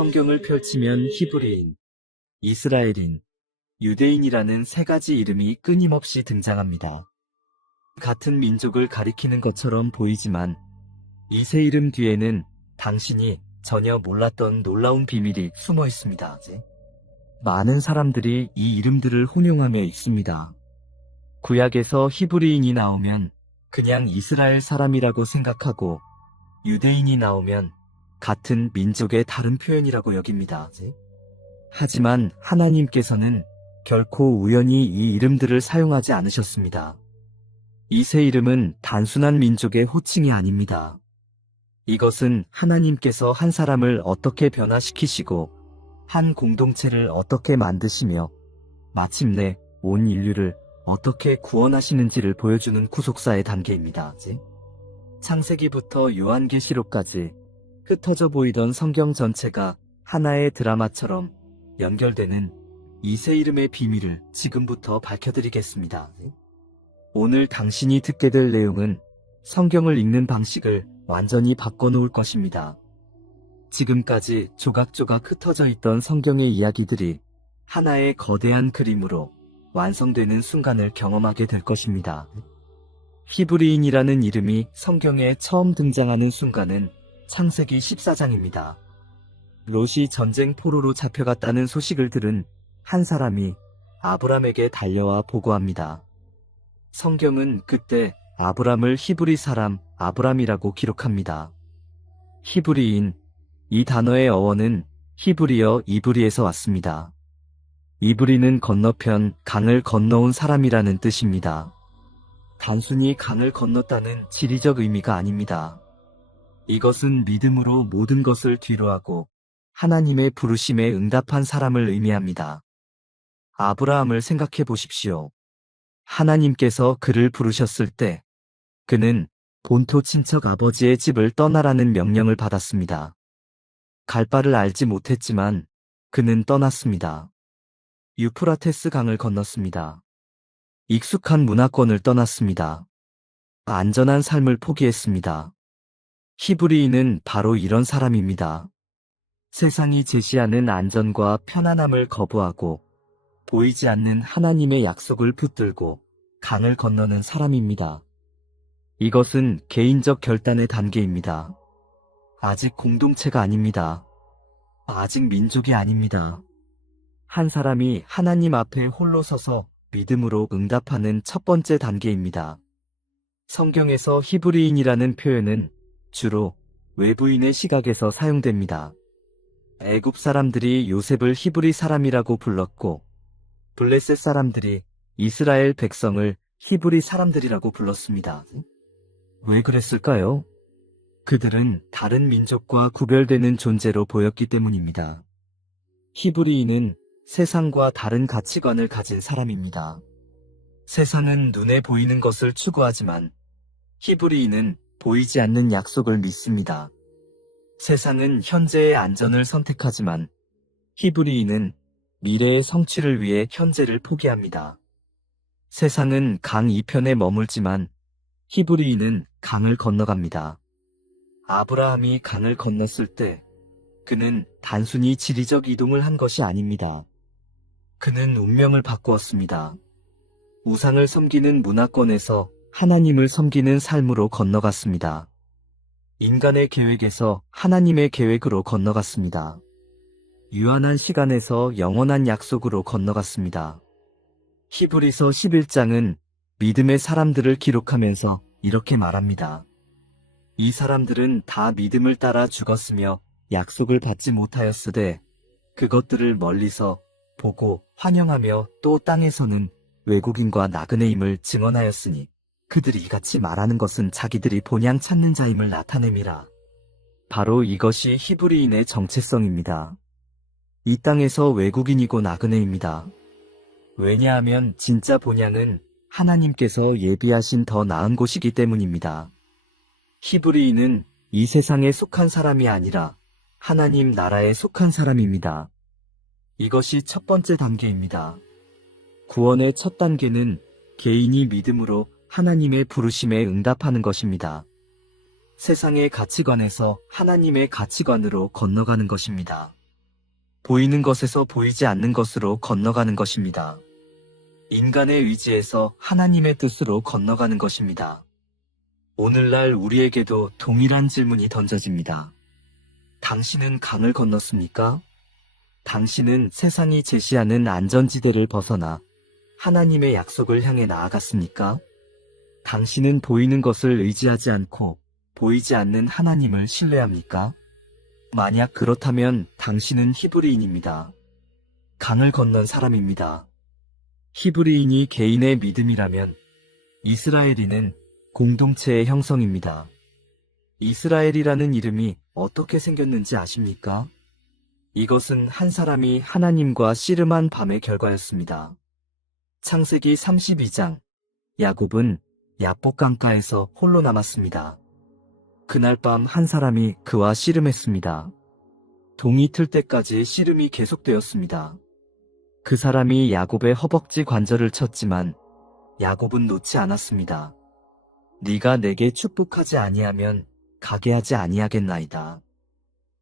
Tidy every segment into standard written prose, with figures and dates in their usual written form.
성경을 펼치면 히브리인, 이스라엘인, 유대인이라는 세 가지 이름이 끊임없이 등장합니다. 같은 민족을 가리키는 것처럼 보이지만 이 세 이름 뒤에는 당신이 전혀 몰랐던 놀라운 비밀이 숨어 있습니다. 많은 사람들이 이 이름들을 혼용하며 읽습니다. 구약에서 히브리인이 나오면 그냥 이스라엘 사람이라고 생각하고 유대인이 나오면 같은 민족의 다른 표현이라고 여깁니다. 하지만 하나님께서는 결코 우연히 이 이름들을 사용하지 않으셨습니다. 이 세 이름은 단순한 민족의 호칭이 아닙니다. 이것은 하나님께서 한 사람을 어떻게 변화시키시고 한 공동체를 어떻게 만드시며 마침내 온 인류를 어떻게 구원하시는지를 보여주는 구속사의 단계입니다. 창세기부터 요한계시록까지 흩어져 보이던 성경 전체가 하나의 드라마처럼 연결되는 이 세 이름의 비밀을 지금부터 밝혀드리겠습니다. 오늘 당신이 듣게 될 내용은 성경을 읽는 방식을 완전히 바꿔놓을 것입니다. 지금까지 조각조각 흩어져 있던 성경의 이야기들이 하나의 거대한 그림으로 완성되는 순간을 경험하게 될 것입니다. 히브리인이라는 이름이 성경에 처음 등장하는 순간은 창세기 14장입니다. 롯이 전쟁 포로로 잡혀갔다는 소식을 들은 한 사람이 아브람에게 달려와 보고합니다. 성경은 그때 아브람을 히브리 사람 아브람이라고 기록합니다. 히브리인, 이 단어의 어원은 히브리어 이브리에서 왔습니다. 이브리는 건너편 강을 건너온 사람이라는 뜻입니다. 단순히 강을 건넜다는 지리적 의미가 아닙니다. 이것은 믿음으로 모든 것을 뒤로하고 하나님의 부르심에 응답한 사람을 의미합니다. 아브라함을 생각해 보십시오. 하나님께서 그를 부르셨을 때 그는 본토 친척 아버지의 집을 떠나라는 명령을 받았습니다. 갈 바를 알지 못했지만 그는 떠났습니다. 유프라테스 강을 건넜습니다. 익숙한 문화권을 떠났습니다. 안전한 삶을 포기했습니다. 히브리인은 바로 이런 사람입니다. 세상이 제시하는 안전과 편안함을 거부하고 보이지 않는 하나님의 약속을 붙들고 강을 건너는 사람입니다. 이것은 개인적 결단의 단계입니다. 아직 공동체가 아닙니다. 아직 민족이 아닙니다. 한 사람이 하나님 앞에 홀로 서서 믿음으로 응답하는 첫 번째 단계입니다. 성경에서 히브리인이라는 표현은 주로 외부인의 시각에서 사용됩니다. 애굽 사람들이 요셉을 히브리 사람이라고 불렀고 블레셋 사람들이 이스라엘 백성을 히브리 사람들이라고 불렀습니다. 왜 그랬을까요? 그들은 다른 민족과 구별되는 존재로 보였기 때문입니다. 히브리인은 세상과 다른 가치관을 가진 사람입니다. 세상은 눈에 보이는 것을 추구하지만 히브리인은 보이지 않는 약속을 믿습니다. 세상은 현재의 안전을 선택하지만 히브리인은 미래의 성취를 위해 현재를 포기합니다. 세상은 강 이편에 머물지만 히브리인은 강을 건너갑니다. 아브라함이 강을 건넜을 때 그는 단순히 지리적 이동을 한 것이 아닙니다. 그는 운명을 바꾸었습니다. 우상을 섬기는 문화권에서 하나님을 섬기는 삶으로 건너갔습니다. 인간의 계획에서 하나님의 계획으로 건너갔습니다. 유한한 시간에서 영원한 약속으로 건너갔습니다. 히브리서 11장은 믿음의 사람들을 기록하면서 이렇게 말합니다. 이 사람들은 다 믿음을 따라 죽었으며 약속을 받지 못하였으되 그것들을 멀리서 보고 환영하며 또 땅에서는 외국인과 나그네임을 증언하였으니 그들이 이같이 말하는 것은 자기들이 본향 찾는 자임을 나타냄이라. 바로 이것이 히브리인의 정체성입니다. 이 땅에서 외국인이고 나그네입니다. 왜냐하면 진짜 본향은 하나님께서 예비하신 더 나은 곳이기 때문입니다. 히브리인은 이 세상에 속한 사람이 아니라 하나님 나라에 속한 사람입니다. 이것이 첫 번째 단계입니다. 구원의 첫 단계는 개인이 믿음으로 하나님의 부르심에 응답하는 것입니다. 세상의 가치관에서 하나님의 가치관으로 건너가는 것입니다. 보이는 것에서 보이지 않는 것으로 건너가는 것입니다. 인간의 의지에서 하나님의 뜻으로 건너가는 것입니다. 오늘날 우리에게도 동일한 질문이 던져집니다. 당신은 강을 건넜습니까? 당신은 세상이 제시하는 안전지대를 벗어나 하나님의 약속을 향해 나아갔습니까? 당신은 보이는 것을 의지하지 않고 보이지 않는 하나님을 신뢰합니까? 만약 그렇다면 당신은 히브리인입니다. 강을 건넌 사람입니다. 히브리인이 개인의 믿음이라면 이스라엘인은 공동체의 형성입니다. 이스라엘이라는 이름이 어떻게 생겼는지 아십니까? 이것은 한 사람이 하나님과 씨름한 밤의 결과였습니다. 창세기 32장, 야곱은 야복 강가에서 홀로 남았습니다. 그날 밤 한 사람이 그와 씨름했습니다. 동이 틀 때까지 씨름이 계속되었습니다. 그 사람이 야곱의 허벅지 관절을 쳤지만 야곱은 놓지 않았습니다. 네가 내게 축복하지 아니하면 가게 하지 아니하겠나이다.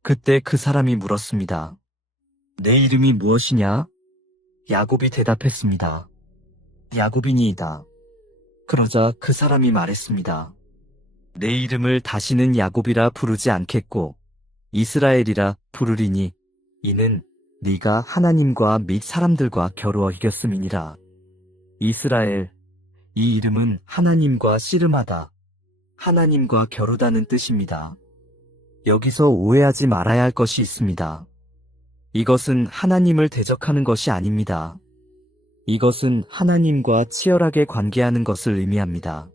그때 그 사람이 물었습니다. 내 이름이 무엇이냐? 야곱이 대답했습니다. 야곱이니이다. 그러자 그 사람이 말했습니다. 내 이름을 다시는 야곱이라 부르지 않겠고 이스라엘이라 부르리니 이는 네가 하나님과 및 사람들과 겨루어 이겼음이니라. 이스라엘, 이 이름은 하나님과 씨름하다, 하나님과 겨루다는 뜻입니다. 여기서 오해하지 말아야 할 것이 있습니다. 이것은 하나님을 대적하는 것이 아닙니다. 이것은 하나님과 치열하게 관계하는 것을 의미합니다.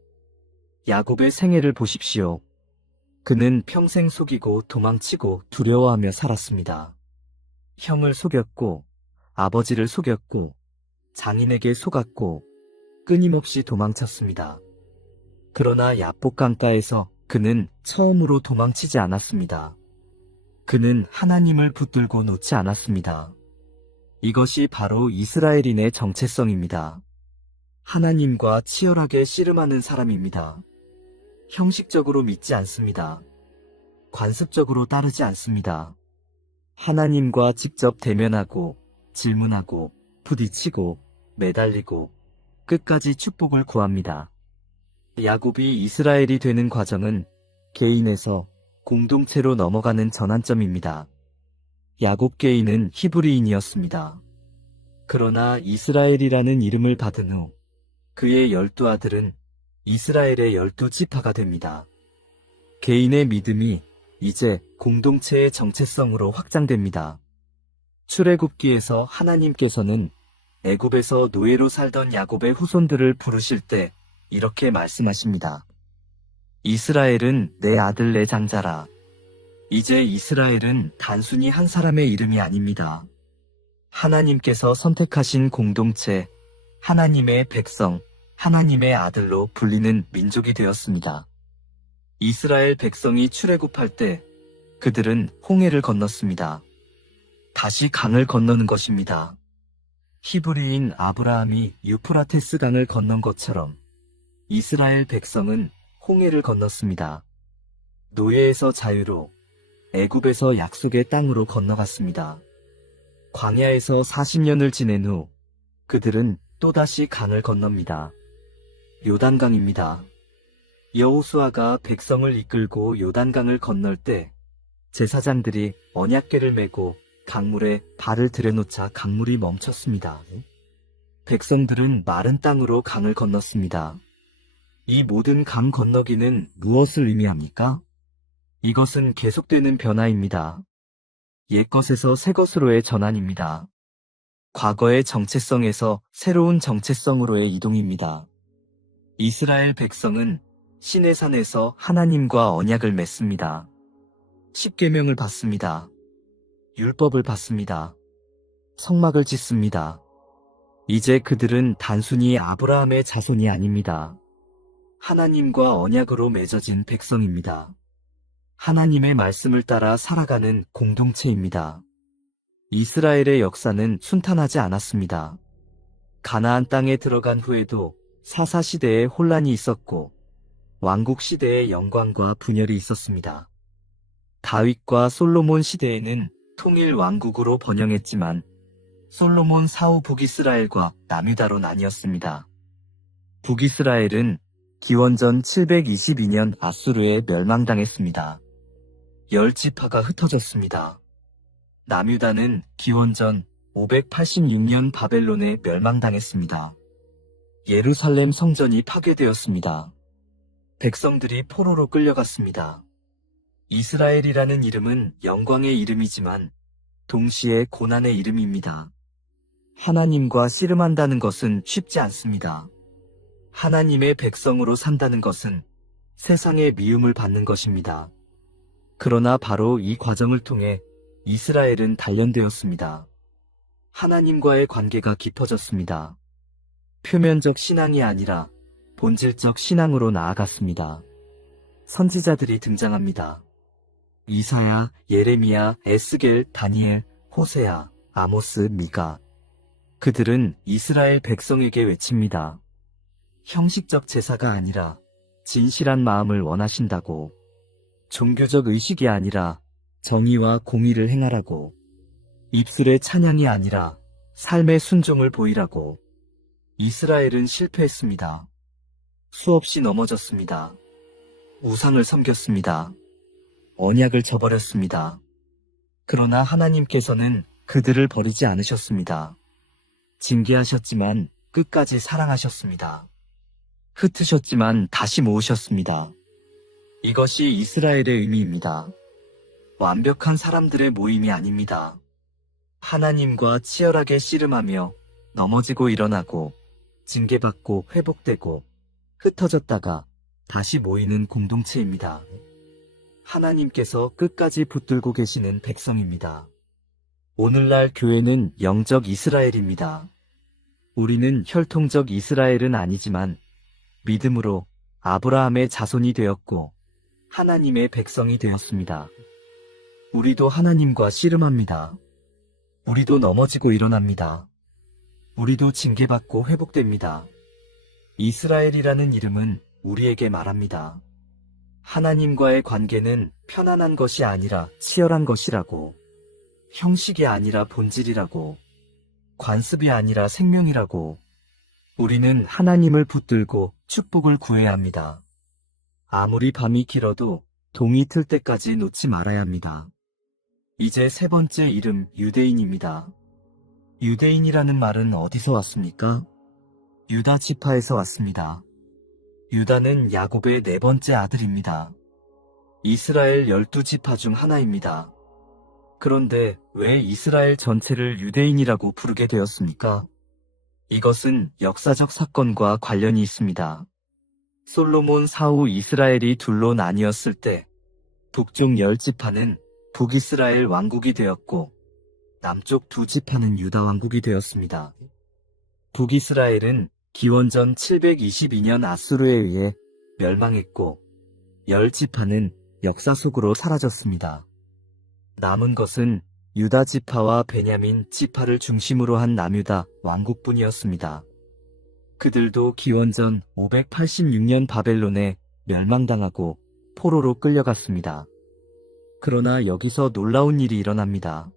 야곱의 생애를 보십시오. 그는 평생 속이고 도망치고 두려워하며 살았습니다. 형을 속였고, 아버지를 속였고, 장인에게 속았고, 끊임없이 도망쳤습니다. 그러나 야복 강가에서 그는 처음으로 도망치지 않았습니다. 그는 하나님을 붙들고 놓지 않았습니다. 이것이 바로 이스라엘인의 정체성입니다. 하나님과 치열하게 씨름하는 사람입니다. 형식적으로 믿지 않습니다. 관습적으로 따르지 않습니다. 하나님과 직접 대면하고 질문하고 부딪히고 매달리고 끝까지 축복을 구합니다. 야곱이 이스라엘이 되는 과정은 개인에서 공동체로 넘어가는 전환점입니다. 야곱 개인은 히브리인이었습니다. 그러나 이스라엘이라는 이름을 받은 후 그의 12아들은 이스라엘의 12지파가 됩니다. 개인의 믿음이 이제 공동체의 정체성으로 확장됩니다. 출애굽기에서 하나님께서는 애굽에서 노예로 살던 야곱의 후손들을 부르실 때 이렇게 말씀하십니다. 이스라엘은 내 아들 내 장자라. 이제 이스라엘은 단순히 한 사람의 이름이 아닙니다. 하나님께서 선택하신 공동체, 하나님의 백성, 하나님의 아들로 불리는 민족이 되었습니다. 이스라엘 백성이 출애굽할 때 그들은 홍해를 건넜습니다. 다시 강을 건너는 것입니다. 히브리인 아브라함이 유프라테스 강을 건넌 것처럼 이스라엘 백성은 홍해를 건넜습니다. 노예에서 자유로, 애굽에서 약속의 땅으로 건너갔습니다. 광야에서 40년을 지낸 후 그들은 또다시 강을 건넙니다. 요단강입니다. 여호수아가 백성을 이끌고 요단강을 건널 때 제사장들이 언약궤를 메고 강물에 발을 들여놓자 강물이 멈췄습니다. 백성들은 마른 땅으로 강을 건넜습니다. 이 모든 강 건너기는 무엇을 의미합니까? 이것은 계속되는 변화입니다. 옛것에서 새것으로의 전환입니다. 과거의 정체성에서 새로운 정체성으로의 이동입니다. 이스라엘 백성은 시내산에서 하나님과 언약을 맺습니다. 십계명을 받습니다. 율법을 받습니다. 성막을 짓습니다. 이제 그들은 단순히 아브라함의 자손이 아닙니다. 하나님과 언약으로 맺어진 백성입니다. 하나님의 말씀을 따라 살아가는 공동체입니다. 이스라엘의 역사는 순탄하지 않았습니다. 가나안 땅에 들어간 후에도 사사시대에 혼란이 있었고 왕국 시대의 영광과 분열이 있었습니다. 다윗과 솔로몬 시대에는 통일 왕국으로 번영했지만 솔로몬 사후 북이스라엘과 남유다로 나뉘었습니다. 북이스라엘은 기원전 722년 아수르에 멸망당했습니다. 10지파가 흩어졌습니다. 남유다는 기원전 586년 바벨론에 멸망당했습니다. 예루살렘 성전이 파괴되었습니다. 백성들이 포로로 끌려갔습니다. 이스라엘이라는 이름은 영광의 이름이지만 동시에 고난의 이름입니다. 하나님과 씨름한다는 것은 쉽지 않습니다. 하나님의 백성으로 산다는 것은 세상의 미움을 받는 것입니다. 그러나 바로 이 과정을 통해 이스라엘은 단련되었습니다. 하나님과의 관계가 깊어졌습니다. 표면적 신앙이 아니라 본질적 신앙으로 나아갔습니다. 선지자들이 등장합니다. 이사야, 예레미야, 에스겔, 다니엘, 호세아, 아모스, 미가. 그들은 이스라엘 백성에게 외칩니다. 형식적 제사가 아니라 진실한 마음을 원하신다고. 종교적 의식이 아니라 정의와 공의를 행하라고. 입술의 찬양이 아니라 삶의 순종을 보이라고. 이스라엘은 실패했습니다. 수없이 넘어졌습니다. 우상을 섬겼습니다. 언약을 저버렸습니다. 그러나 하나님께서는 그들을 버리지 않으셨습니다. 징계하셨지만 끝까지 사랑하셨습니다. 흩으셨지만 다시 모으셨습니다. 이것이 이스라엘의 의미입니다. 완벽한 사람들의 모임이 아닙니다. 하나님과 치열하게 씨름하며 넘어지고 일어나고 징계받고 회복되고 흩어졌다가 다시 모이는 공동체입니다. 하나님께서 끝까지 붙들고 계시는 백성입니다. 오늘날 교회는 영적 이스라엘입니다. 우리는 혈통적 이스라엘은 아니지만 믿음으로 아브라함의 자손이 되었고 하나님의 백성이 되었습니다. 우리도 하나님과 씨름합니다. 우리도 넘어지고 일어납니다. 우리도 징계받고 회복됩니다. 이스라엘이라는 이름은 우리에게 말합니다. 하나님과의 관계는 편안한 것이 아니라 치열한 것이라고. 형식이 아니라 본질이라고. 관습이 아니라 생명이라고. 우리는 하나님을 붙들고 축복을 구해야 합니다. 아무리 밤이 길어도 동이 틀 때까지 놓지 말아야 합니다. 이제 세 번째 이름 유대인입니다. 유대인이라는 말은 어디서 왔습니까? 유다 지파에서 왔습니다. 유다는 야곱의 네 번째 아들입니다. 이스라엘 12지파 중 하나입니다. 그런데 왜 이스라엘 전체를 유대인이라고 부르게 되었습니까? 이것은 역사적 사건과 관련이 있습니다. 솔로몬 사후 이스라엘이 둘로 나뉘었을 때 북쪽 10지파는 북이스라엘 왕국이 되었고 남쪽 2지파는 유다 왕국이 되었습니다. 북이스라엘은 기원전 722년 아수르에 의해 멸망했고 10지파는 역사 속으로 사라졌습니다. 남은 것은 유다 지파와 베냐민 지파를 중심으로 한 남유다 왕국뿐이었습니다. 그들도 기원전 586년 바벨론에 멸망당하고 포로로 끌려갔습니다. 그러나 여기서 놀라운 일이 일어납니다.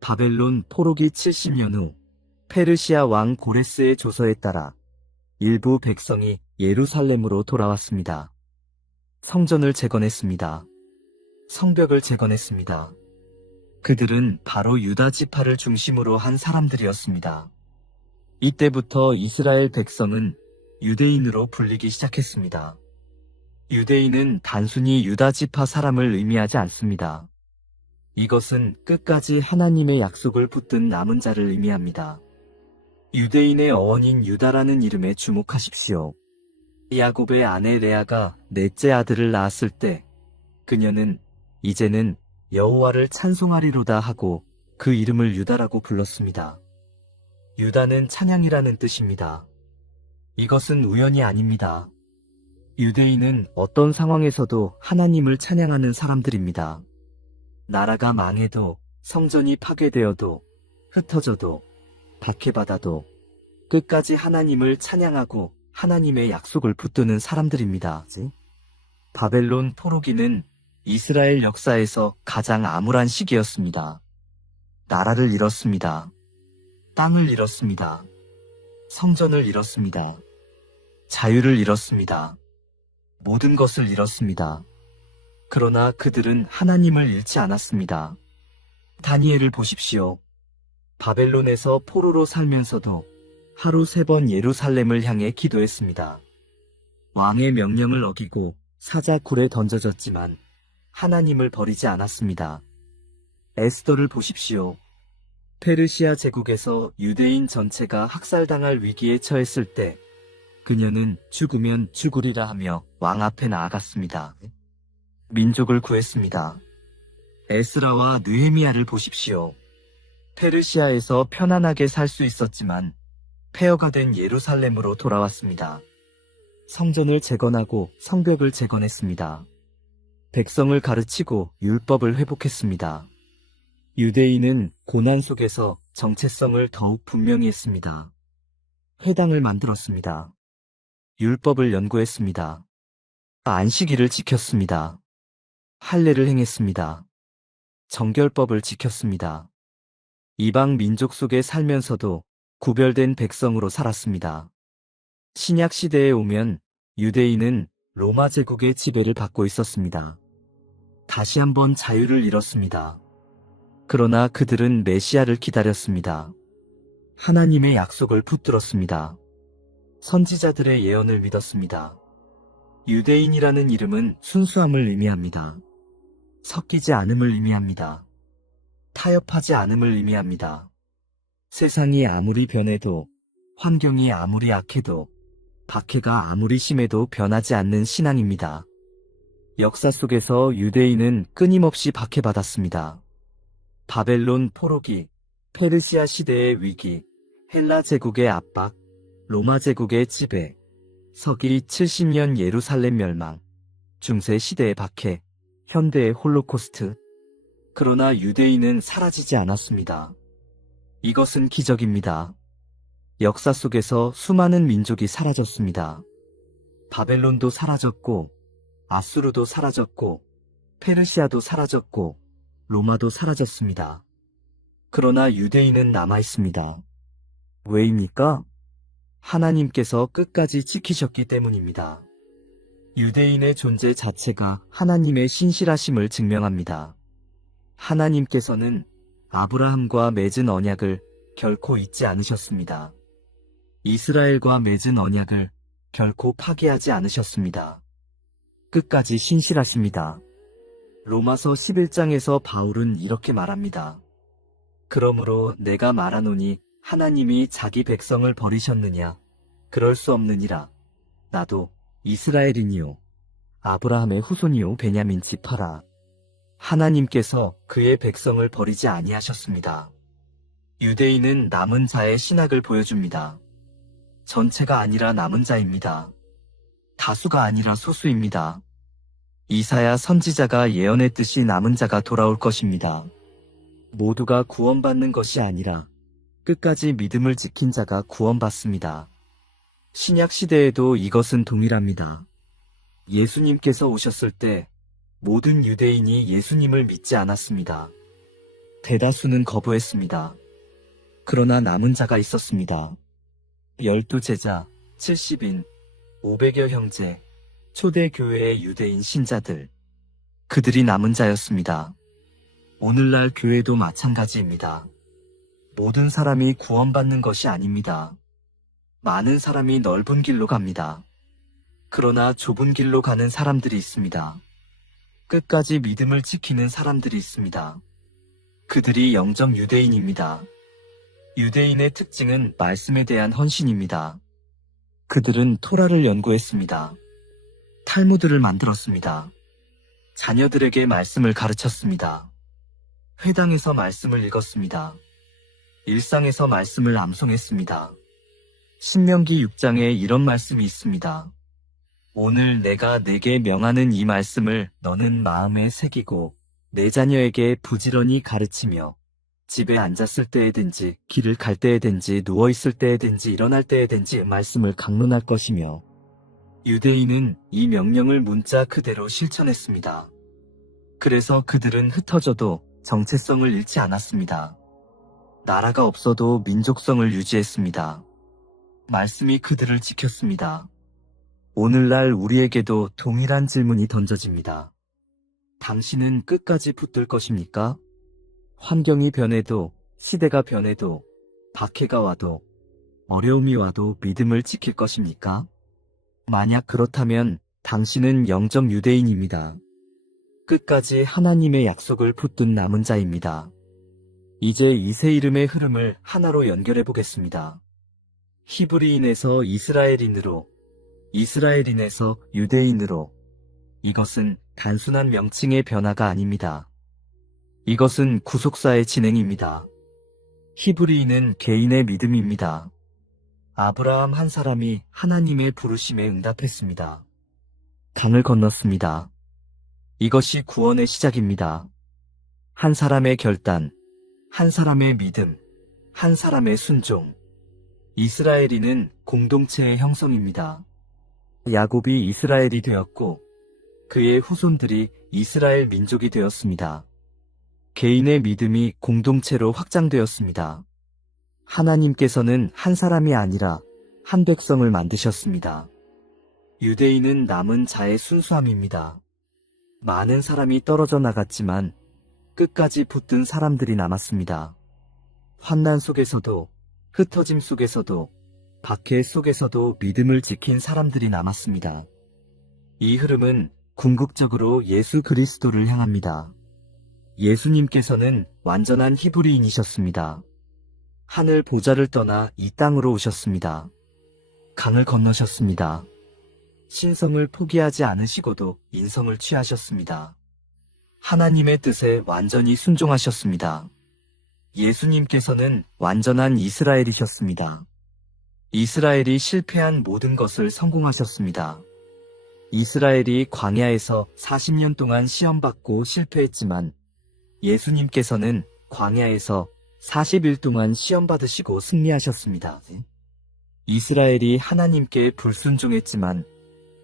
바벨론 포로기 70년 후 페르시아 왕 고레스의 조서에 따라 일부 백성이 예루살렘으로 돌아왔습니다. 성전을 재건했습니다. 성벽을 재건했습니다. 그들은 바로 유다 지파를 중심으로 한 사람들이었습니다. 이때부터 이스라엘 백성은 유대인으로 불리기 시작했습니다. 유대인은 단순히 유다 지파 사람을 의미하지 않습니다. 이것은 끝까지 하나님의 약속을 붙든 남은 자를 의미합니다. 유대인의 어원인 유다라는 이름에 주목하십시오. 야곱의 아내 레아가 넷째 아들을 낳았을 때 그녀는 이제는 여호와를 찬송하리로다 하고 그 이름을 유다라고 불렀습니다. 유다는 찬양이라는 뜻입니다. 이것은 우연이 아닙니다. 유대인은 어떤 상황에서도 하나님을 찬양하는 사람들입니다. 나라가 망해도, 성전이 파괴되어도, 흩어져도, 박해받아도 끝까지 하나님을 찬양하고 하나님의 약속을 붙드는 사람들입니다. 바벨론 포로기는 이스라엘 역사에서 가장 암울한 시기였습니다. 나라를 잃었습니다. 땅을 잃었습니다. 성전을 잃었습니다. 자유를 잃었습니다. 모든 것을 잃었습니다. 그러나 그들은 하나님을 잃지 않았습니다. 다니엘을 보십시오. 바벨론에서 포로로 살면서도 하루 3번 예루살렘을 향해 기도했습니다. 왕의 명령을 어기고 사자굴에 던져졌지만 하나님을 버리지 않았습니다. 에스더를 보십시오. 페르시아 제국에서 유대인 전체가 학살당할 위기에 처했을 때 그녀는 죽으면 죽으리라 하며 왕 앞에 나아갔습니다. 민족을 구했습니다. 에스라와 느헤미야를 보십시오. 페르시아에서 편안하게 살 수 있었지만 폐허가 된 예루살렘으로 돌아왔습니다. 성전을 재건하고 성벽을 재건했습니다. 백성을 가르치고 율법을 회복했습니다. 유대인은 고난 속에서 정체성을 더욱 분명히 했습니다. 회당을 만들었습니다. 율법을 연구했습니다. 안식일을 지켰습니다. 할례를 행했습니다. 정결법을 지켰습니다. 이방 민족 속에 살면서도 구별된 백성으로 살았습니다. 신약 시대에 오면 유대인은 로마 제국의 지배를 받고 있었습니다. 다시 한번 자유를 잃었습니다. 그러나 그들은 메시아를 기다렸습니다. 하나님의 약속을 붙들었습니다. 선지자들의 예언을 믿었습니다. 유대인이라는 이름은 순수함을 의미합니다. 섞이지 않음을 의미합니다. 타협하지 않음을 의미합니다. 세상이 아무리 변해도, 환경이 아무리 악해도, 박해가 아무리 심해도 변하지 않는 신앙입니다. 역사 속에서 유대인은 끊임없이 박해받았습니다. 바벨론 포로기, 페르시아 시대의 위기, 헬라 제국의 압박, 로마 제국의 지배, 서기 70년 예루살렘 멸망, 중세 시대의 박해, 현대의 홀로코스트. 그러나 유대인은 사라지지 않았습니다. 이것은 기적입니다. 역사 속에서 수많은 민족이 사라졌습니다. 바벨론도 사라졌고, 아수르도 사라졌고, 페르시아도 사라졌고, 로마도 사라졌습니다. 그러나 유대인은 남아있습니다. 왜입니까? 하나님께서 끝까지 지키셨기 때문입니다. 유대인의 존재 자체가 하나님의 신실하심을 증명합니다. 하나님께서는 아브라함과 맺은 언약을 결코 잊지 않으셨습니다. 이스라엘과 맺은 언약을 결코 파기하지 않으셨습니다. 끝까지 신실하십니다. 로마서 11장에서 바울은 이렇게 말합니다. 그러므로 내가 말하노니 하나님이 자기 백성을 버리셨느냐? 그럴 수 없느니라. 나도 이스라엘이니요 아브라함의 후손이요 베냐민 지파라. 하나님께서 그의 백성을 버리지 아니하셨습니다. 유대인은 남은 자의 신학을 보여줍니다. 전체가 아니라 남은 자입니다. 다수가 아니라 소수입니다. 이사야 선지자가 예언했듯이 남은 자가 돌아올 것입니다. 모두가 구원받는 것이 아니라 끝까지 믿음을 지킨 자가 구원받습니다. 신약 시대에도 이것은 동일합니다. 예수님께서 오셨을 때 모든 유대인이 예수님을 믿지 않았습니다. 대다수는 거부했습니다. 그러나 남은 자가 있었습니다. 12제자, 70인, 500여 형제, 초대교회의 유대인 신자들. 그들이 남은 자였습니다. 오늘날 교회도 마찬가지입니다. 모든 사람이 구원받는 것이 아닙니다. 많은 사람이 넓은 길로 갑니다. 그러나 좁은 길로 가는 사람들이 있습니다. 끝까지 믿음을 지키는 사람들이 있습니다. 그들이 영적 유대인입니다. 유대인의 특징은 말씀에 대한 헌신입니다. 그들은 토라를 연구했습니다. 탈무드를 만들었습니다. 자녀들에게 말씀을 가르쳤습니다. 회당에서 말씀을 읽었습니다. 일상에서 말씀을 암송했습니다. 신명기 6장에 이런 말씀이 있습니다. 오늘 내가 네게 명하는 이 말씀을 너는 마음에 새기고 내 자녀에게 부지런히 가르치며 집에 앉았을 때에든지 길을 갈 때에든지 누워있을 때에든지 일어날 때에든지 말씀을 강론할 것이며. 유대인은 이 명령을 문자 그대로 실천했습니다. 그래서 그들은 흩어져도 정체성을 잃지 않았습니다. 나라가 없어도 민족성을 유지했습니다. 말씀이 그들을 지켰습니다. 오늘날 우리에게도 동일한 질문이 던져집니다. 당신은 끝까지 붙들 것입니까? 환경이 변해도, 시대가 변해도, 박해가 와도, 어려움이 와도 믿음을 지킬 것입니까? 만약 그렇다면 당신은 영적 유대인입니다. 끝까지 하나님의 약속을 붙든 남은 자입니다. 이제 이 세 이름의 흐름을 하나로 연결해 보겠습니다. 히브리인에서 이스라엘인으로, 이스라엘인에서 유대인으로. 이것은 단순한 명칭의 변화가 아닙니다. 이것은 구속사의 진행입니다. 히브리인은 개인의 믿음입니다. 아브라함 한 사람이 하나님의 부르심에 응답했습니다. 강을 건넜습니다. 이것이 구원의 시작입니다. 한 사람의 결단, 한 사람의 믿음, 한 사람의 순종. 이스라엘인은 공동체의 형성입니다. 야곱이 이스라엘이 되었고 그의 후손들이 이스라엘 민족이 되었습니다. 개인의 믿음이 공동체로 확장되었습니다. 하나님께서는 한 사람이 아니라 한 백성을 만드셨습니다. 유대인은 남은 자의 순수함입니다. 많은 사람이 떨어져 나갔지만 끝까지 붙든 사람들이 남았습니다. 환난 속에서도, 흩어짐 속에서도, 박해 속에서도 믿음을 지킨 사람들이 남았습니다. 이 흐름은 궁극적으로 예수 그리스도를 향합니다. 예수님께서는 완전한 히브리인이셨습니다. 하늘 보좌를 떠나 이 땅으로 오셨습니다. 강을 건너셨습니다. 신성을 포기하지 않으시고도 인성을 취하셨습니다. 하나님의 뜻에 완전히 순종하셨습니다. 예수님께서는 완전한 이스라엘이셨습니다. 이스라엘이 실패한 모든 것을 성공하셨습니다. 이스라엘이 광야에서 40년 동안 시험받고 실패했지만 예수님께서는 광야에서 40일 동안 시험받으시고 승리하셨습니다. 이스라엘이 하나님께 불순종했지만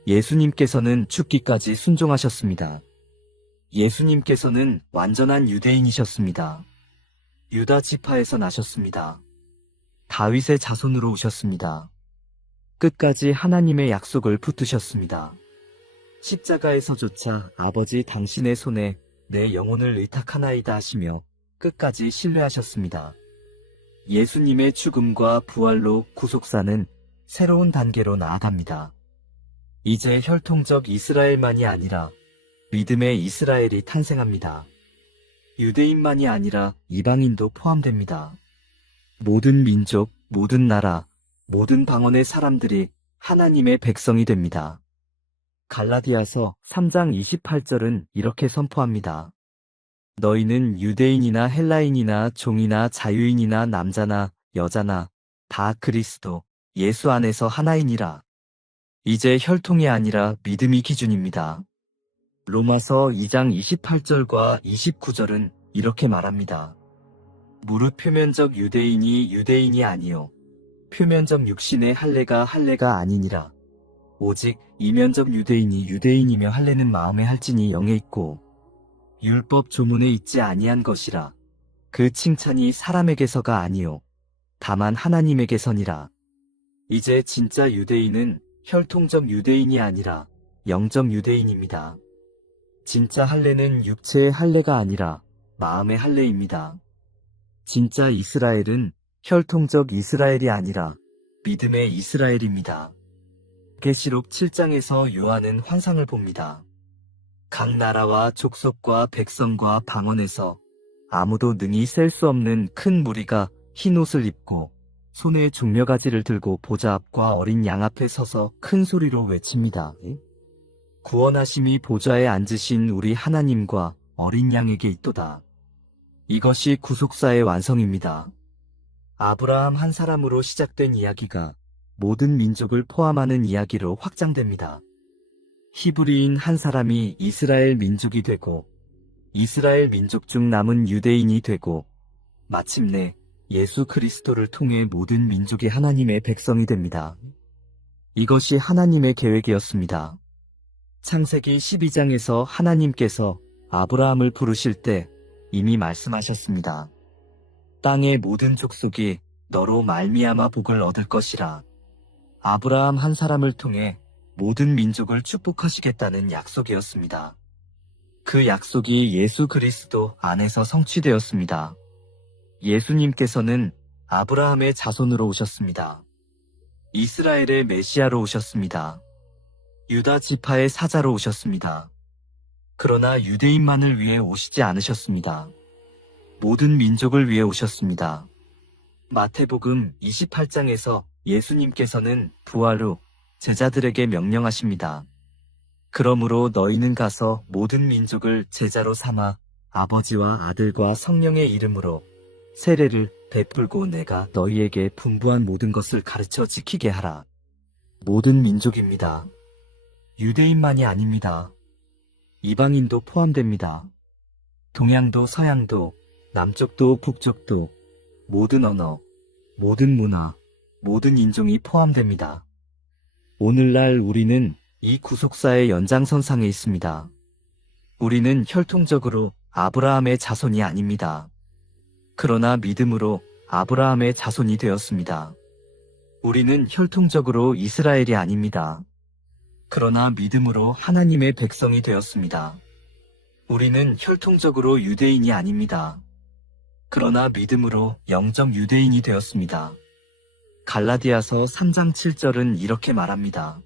예수님께서는 죽기까지 순종하셨습니다. 예수님께서는 완전한 유대인이셨습니다. 유다 지파에서 나셨습니다. 다윗의 자손으로 오셨습니다. 끝까지 하나님의 약속을 붙드셨습니다. 십자가에서조차 아버지 당신의 손에 내 영혼을 의탁하나이다 하시며 끝까지 신뢰하셨습니다. 예수님의 죽음과 부활로 구속사는 새로운 단계로 나아갑니다. 이제 혈통적 이스라엘만이 아니라 믿음의 이스라엘이 탄생합니다. 유대인만이 아니라 이방인도 포함됩니다. 모든 민족, 모든 나라, 모든 방언의 사람들이 하나님의 백성이 됩니다. 갈라디아서 3장 28절은 이렇게 선포합니다. 너희는 유대인이나 헬라인이나 종이나 자유인이나 남자나 여자나 다 그리스도 예수 안에서 하나이니라. 이제 혈통이 아니라 믿음이 기준입니다. 로마서 2장 28절과 29절은 이렇게 말합니다. 무릇 표면적 유대인이 유대인이 아니요 표면적 육신의 할례가 할례가 아니니라. 오직 이면적 유대인이 유대인이며 할례는 마음에 할지니 영에 있고 율법 조문에 있지 아니한 것이라. 그 칭찬이 사람에게서가 아니요 다만 하나님에게서니라. 이제 진짜 유대인은 혈통적 유대인이 아니라 영적 유대인입니다. 진짜 할례는 육체의 할례가 아니라 마음의 할례입니다. 진짜 이스라엘은 혈통적 이스라엘이 아니라 믿음의 이스라엘입니다. 계시록 7장에서 요한은 환상을 봅니다. 각 나라와 족속과 백성과 방언에서 아무도 능히 셀 수 없는 큰 무리가 흰 옷을 입고 손에 종려가지를 들고 보좌 앞과 어린 양 앞에 서서 큰 소리로 외칩니다. 구원하심이 보좌에 앉으신 우리 하나님과 어린 양에게 있도다. 이것이 구속사의 완성입니다. 아브라함 한 사람으로 시작된 이야기가 모든 민족을 포함하는 이야기로 확장됩니다. 히브리인 한 사람이 이스라엘 민족이 되고 이스라엘 민족 중 남은 유대인이 되고 마침내 예수 그리스도를 통해 모든 민족이 하나님의 백성이 됩니다. 이것이 하나님의 계획이었습니다. 창세기 12장에서 하나님께서 아브라함을 부르실 때 이미 말씀하셨습니다. 땅의 모든 족속이 너로 말미암아 복을 얻을 것이라. 아브라함 한 사람을 통해 모든 민족을 축복하시겠다는 약속이었습니다. 그 약속이 예수 그리스도 안에서 성취되었습니다. 예수님께서는 아브라함의 자손으로 오셨습니다. 이스라엘의 메시아로 오셨습니다. 유다 지파의 사자로 오셨습니다. 그러나 유대인만을 위해 오시지 않으셨습니다. 모든 민족을 위해 오셨습니다. 마태복음 28장에서 예수님께서는 부활 후 제자들에게 명령하십니다. 그러므로 너희는 가서 모든 민족을 제자로 삼아 아버지와 아들과 성령의 이름으로 세례를 베풀고 내가 너희에게 분부한 모든 것을 가르쳐 지키게 하라. 모든 민족입니다. 유대인만이 아닙니다. 이방인도 포함됩니다. 동양도 서양도 남쪽도 북쪽도 모든 언어, 모든 문화, 모든 인종이 포함됩니다. 오늘날 우리는 이 구속사의 연장선상에 있습니다. 우리는 혈통적으로 아브라함의 자손이 아닙니다. 그러나 믿음으로 아브라함의 자손이 되었습니다. 우리는 혈통적으로 이스라엘이 아닙니다. 그러나 믿음으로 하나님의 백성이 되었습니다. 우리는 혈통적으로 유대인이 아닙니다. 그러나 믿음으로 영적 유대인이 되었습니다. 갈라디아서 3장 7절은 이렇게 말합니다.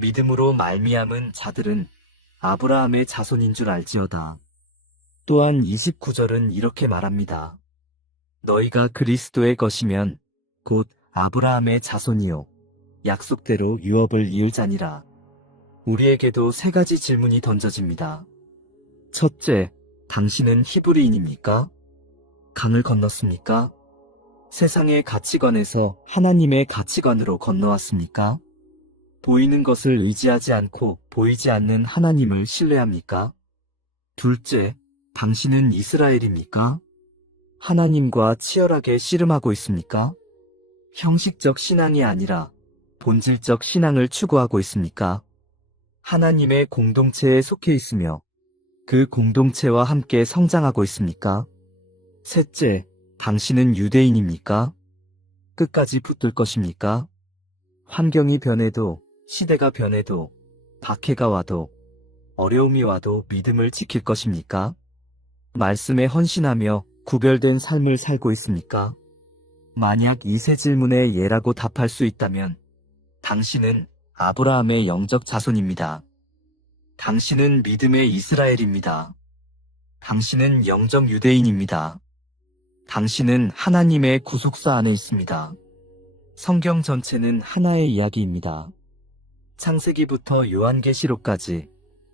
믿음으로 말미암은 자들은 아브라함의 자손인 줄 알지어다. 또한 29절은 이렇게 말합니다. 너희가 그리스도의 것이면 곧 아브라함의 자손이요 약속대로 유업을 이을 자니라. 우리에게도 세 가지 질문이 던져집니다. 첫째, 당신은 히브리인입니까? 강을 건넜습니까? 세상의 가치관에서 하나님의 가치관으로 건너왔습니까? 보이는 것을 의지하지 않고 보이지 않는 하나님을 신뢰합니까? 둘째, 당신은 이스라엘입니까? 하나님과 치열하게 씨름하고 있습니까? 형식적 신앙이 아니라 본질적 신앙을 추구하고 있습니까? 하나님의 공동체에 속해 있으며 그 공동체와 함께 성장하고 있습니까? 셋째, 당신은 유대인입니까? 끝까지 붙들 것입니까? 환경이 변해도 시대가 변해도 박해가 와도 어려움이 와도 믿음을 지킬 것입니까? 말씀에 헌신하며 구별된 삶을 살고 있습니까? 만약 이 세 질문에 예라고 답할 수 있다면 당신은 아브라함의 영적 자손입니다. 당신은 믿음의 이스라엘입니다. 당신은 영적 유대인입니다. 당신은 하나님의 구속사 안에 있습니다. 성경 전체는 하나의 이야기입니다. 창세기부터 요한계시록까지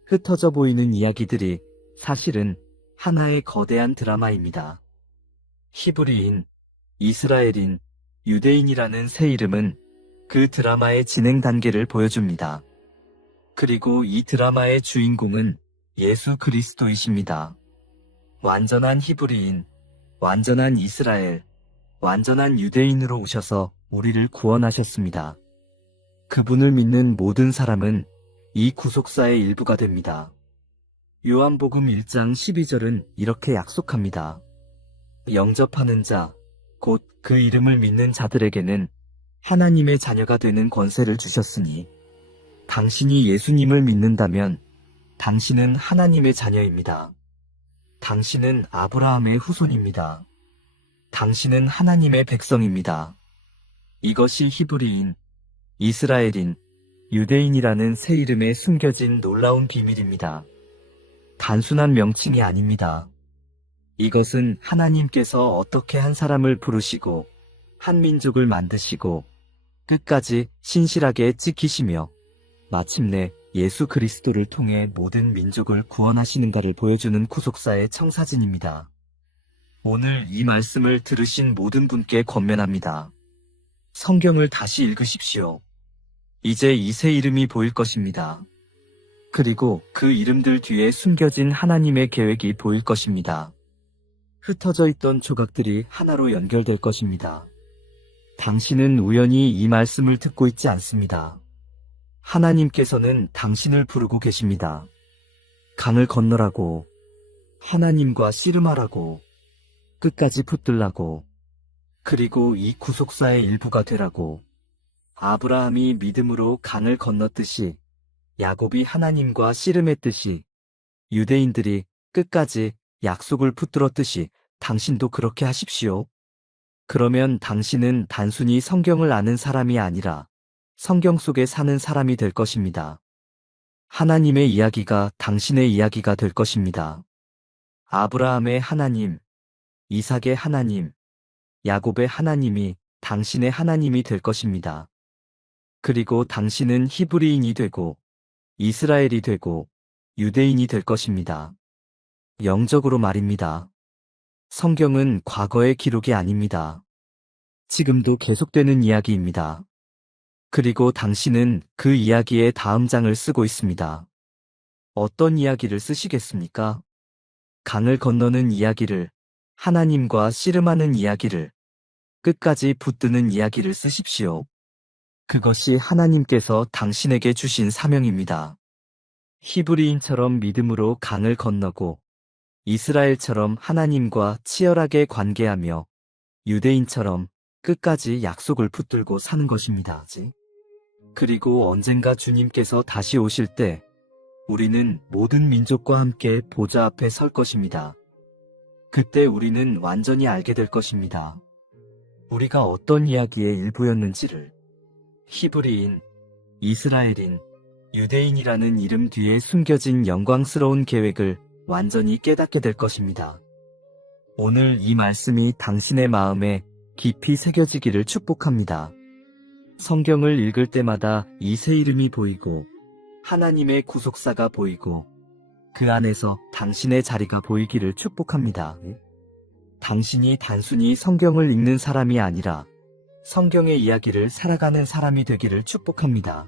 흩어져 보이는 이야기들이 사실은 하나의 거대한 드라마입니다. 히브리인, 이스라엘인, 유대인이라는 세 이름은 그 드라마의 진행 단계를 보여줍니다. 그리고 이 드라마의 주인공은 예수 그리스도이십니다. 완전한 히브리인, 완전한 이스라엘, 완전한 유대인으로 오셔서 우리를 구원하셨습니다. 그분을 믿는 모든 사람은 이 구속사의 일부가 됩니다. 요한복음 1장 12절은 이렇게 약속합니다. 영접하는 자, 곧 그 이름을 믿는 자들에게는 하나님의 자녀가 되는 권세를 주셨으니 당신이 예수님을 믿는다면 당신은 하나님의 자녀입니다. 당신은 아브라함의 후손입니다. 당신은 하나님의 백성입니다. 이것이 히브리인, 이스라엘인, 유대인이라는 새 이름에 숨겨진 놀라운 비밀입니다. 단순한 명칭이 아닙니다. 이것은 하나님께서 어떻게 한 사람을 부르시고 한 민족을 만드시고 끝까지 신실하게 지키시며 마침내 예수 그리스도를 통해 모든 민족을 구원하시는가를 보여주는 구속사의 청사진입니다. 오늘 이 말씀을 들으신 모든 분께 권면합니다. 성경을 다시 읽으십시오. 이제 이 새 이름이 보일 것입니다. 그리고 그 이름들 뒤에 숨겨진 하나님의 계획이 보일 것입니다. 흩어져 있던 조각들이 하나로 연결될 것입니다. 당신은 우연히 이 말씀을 듣고 있지 않습니다. 하나님께서는 당신을 부르고 계십니다. 강을 건너라고, 하나님과 씨름하라고, 끝까지 붙들라고, 그리고 이 구속사의 일부가 되라고. 아브라함이 믿음으로 강을 건넜듯이, 야곱이 하나님과 씨름했듯이, 유대인들이 끝까지 약속을 붙들었듯이 당신도 그렇게 하십시오. 그러면 당신은 단순히 성경을 아는 사람이 아니라 성경 속에 사는 사람이 될 것입니다. 하나님의 이야기가 당신의 이야기가 될 것입니다. 아브라함의 하나님, 이삭의 하나님, 야곱의 하나님이 당신의 하나님이 될 것입니다. 그리고 당신은 히브리인이 되고 이스라엘이 되고 유대인이 될 것입니다. 영적으로 말입니다. 성경은 과거의 기록이 아닙니다. 지금도 계속되는 이야기입니다. 그리고 당신은 그 이야기의 다음 장을 쓰고 있습니다. 어떤 이야기를 쓰시겠습니까? 강을 건너는 이야기를, 하나님과 씨름하는 이야기를, 끝까지 붙드는 이야기를 쓰십시오. 그것이 하나님께서 당신에게 주신 사명입니다. 히브리인처럼 믿음으로 강을 건너고, 이스라엘처럼 하나님과 치열하게 관계하며, 유대인처럼 끝까지 약속을 붙들고 사는 것입니다. 그리고 언젠가 주님께서 다시 오실 때 우리는 모든 민족과 함께 보좌 앞에 설 것입니다. 그때 우리는 완전히 알게 될 것입니다. 우리가 어떤 이야기의 일부였는지를. 히브리인, 이스라엘인, 유대인이라는 이름 뒤에 숨겨진 영광스러운 계획을 완전히 깨닫게 될 것입니다. 오늘 이 말씀이 당신의 마음에 깊이 새겨지기를 축복합니다. 성경을 읽을 때마다 이 새 이름이 보이고 하나님의 구속사가 보이고 그 안에서 당신의 자리가 보이기를 축복합니다. 당신이 단순히 성경을 읽는 사람이 아니라 성경의 이야기를 살아가는 사람이 되기를 축복합니다.